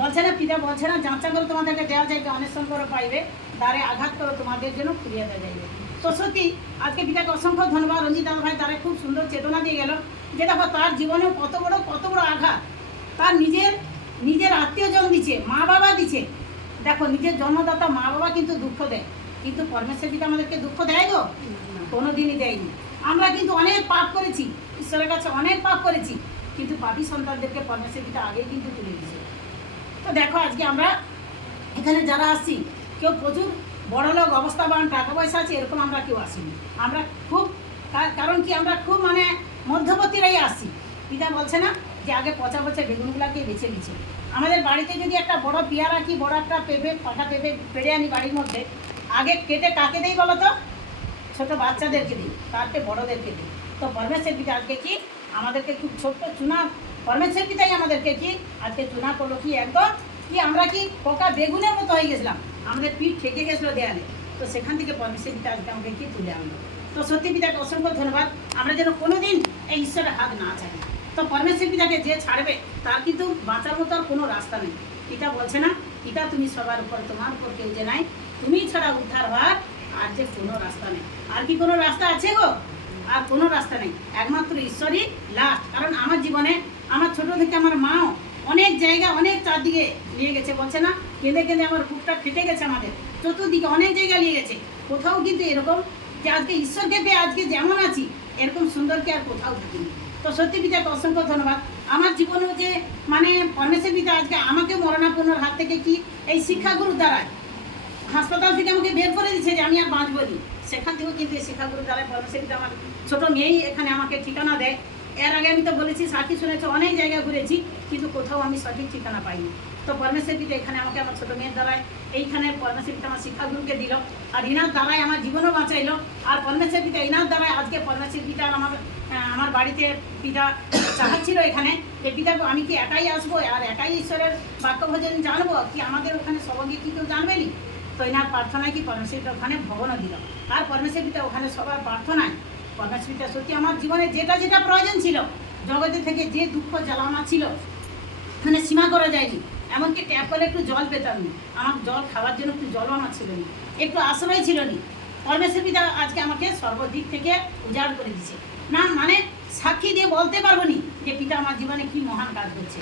বলছে না পিতা বলছে না যাঁচা করে তোমাদেরকে দেওয়া যাইবে, অন্বেষণ করে পাইবে, দ্বারে আঘাত করে তোমাদের জন্য খুলিয়ে দেওয়া যাইবে। তো সত্যি আজকে পিতাকে অসংখ্য ধন্যবাদ। রঞ্জিত দাদা ভাই তারা খুব সুন্দর চেতনা দিয়ে গেল যে দেখো তার জীবনে কত বড় আঘাত, তার নিজের আত্মীয়জন দিচ্ছে, মা বাবা দিচ্ছে। দেখো নিজের জন্মদাতা মা বাবা কিন্তু দুঃখ দেয়, কিন্তু পরমেশ্বর পিতা আমাদেরকে দুঃখ দেয় গো? কোনো দিনই দেয়নি। আমরা কিন্তু অনেক পাপ করেছি, ঈশ্বরের কাছে অনেক পাপ করেছি, কিন্তু পাপী সন্তানদেরকে পরমেশ্বর পিতা আগেই কিন্তু তুলে দিয়েছে। তো দেখো আজকে আমরা এখানে যারা আসছি কেউ প্রচুর বড়লোক অবস্থাবান টাকা পয়সা আছে এরকম আমরা কেউ আসিনি। আমরা খুব কারণ কি আমরা খুব মানে মধ্যবর্তীরাই আসছি। পিতা বলছে না যে আগে পচা বেগুনগুলাকে বেছে নিচ্ছে। আমাদের বাড়িতে যদি একটা বড় পেয়ারা কি বড় একটা পাকা পেঁপে পেড়ে আনি বাড়ির মধ্যে, আগে কেটে কাকে দেই বলো তো? ছোটো বাচ্চাদেরকে দিই, তারপরে বড়োদেরকে দিই। তো পরমেশ্বর পিতা আজকে কি আমাদেরকে খুব ছোট্ট চুনা, পরমেশ্বর পিতাই আমাদেরকে কি আজকে চুনা করলো কি একদম কি আমরা কি পোকা বেগুনের মতো হয়ে গেছিলাম, আমাদের পিঠ ঠেকে গেছিলো দেয়ালে। তো সেখান থেকে পরমেশ্বর পিতা আজকে আমাকে কি তুলে আনলো। তো সত্যি পিতাকে অসংখ্য ধন্যবাদ। আমরা যেন কোনোদিন এই ঈশ্বরের হাত না চাই। তো পরমেশ্বর পিতাকে যে ছাড়বে তার কিন্তু বাঁচার মতো আর কোনো রাস্তা নেই। পিতা বলছে না পিতা তুমি সবার উপর, তোমার উপর কেউ যে নাই, তুমি ছাড়া উদ্ধার হওয়ার আর যে কোনো রাস্তা নেই। আর কি কোনো রাস্তা আছে গো? আর কোনো রাস্তা নেই, একমাত্র ঈশ্বরই লাস্ট। কারণ আমার জীবনে আমার ছোটো থেকে আমার মাও অনেক জায়গা অনেক চারদিকে নিয়ে গেছে। বলছে না কেঁদে কেঁদে আমার বুকটা ফেটে গেছে, আমাদের চতুর্দিকে অনেক জায়গা নিয়ে গেছে। কোথাও কিন্তু এরকম যে আজকে ঈশ্বরকে পেয়ে আজকে যেমন আছি এরকম সুন্দরকে আর কোথাও থাকিনি। তো সত্যি পিতাকে অসংখ্য ধন্যবাদ। আমার জীবনেও যে মানে পরমেশ্বর পিতা আজকে আমাকে মরণাপন্নর হাত থেকে কি এই শিক্ষাগুরুর দ্বারায় হাসপাতাল থেকে আমাকে বের করে দিচ্ছে যে আমি আর বাঁচবনি, সেখান থেকেও কিন্তু এই শিক্ষাগুরুর দ্বারায় পরমেশ্বর পিতা আমার ছোটো মেয়েই এখানে আমাকে ঠিকানা দেয়। এর আগে আমি তো বলেছি সাক্ষী শুনেছি অনেক জায়গায় ঘুরেছি, কিন্তু কোথাও আমি সঠিক ঠিকানা পাইনি। তো পরমেশ্বর পিতা এখানে আমাকে আমার ছোটো মেয়ের দ্বারায় এইখানে পরমেশ্বর পিতা আমার শিক্ষাগুরুকে দিল, আর ইনার দ্বারাই আমার জীবনও বাঁচাইলো। আর পরমেশ্বর পিতা ইনার দ্বারাই আজকে পরমেশ্বর পিতা আমার বাড়িতে পিতা চাহাচ্ছিল এখানে যে পিতাকে আমি কি একাই আসবো আর একাই ঈশ্বরের বাক্য ভজন জানবো, কি আমাদের ওখানে সবাইকে কি কেউ জানবেনি? তো এনার প্রার্থনায় কি পরমেশ্বর পিতা ওখানে ভবনও দিল। আর পরমেশ্বর পিতা ওখানে সবার প্রার্থনায় পরমেশ্বর পিতা সত্যি আমার জীবনে যেটা প্রয়োজন ছিল, জগতে থেকে যে দুঃখ জ্বালানা ছিল মানে সীমা করা যায়নি। এমনকি ট্যাপ করে একটু জল পেতাম না, আমার জল খাওয়ার জন্য একটু জলও আমার ছিল না, একটু আশ্রয় ছিল না। পরমেশ্বর পিতা আজকে আমাকে সর্বদিক থেকে উজাড় করে দিচ্ছে। না মানে সাক্ষী দিয়ে বলতে পারবো নি যে পিতা আমার জীবনে কি মহান কাজ করছে।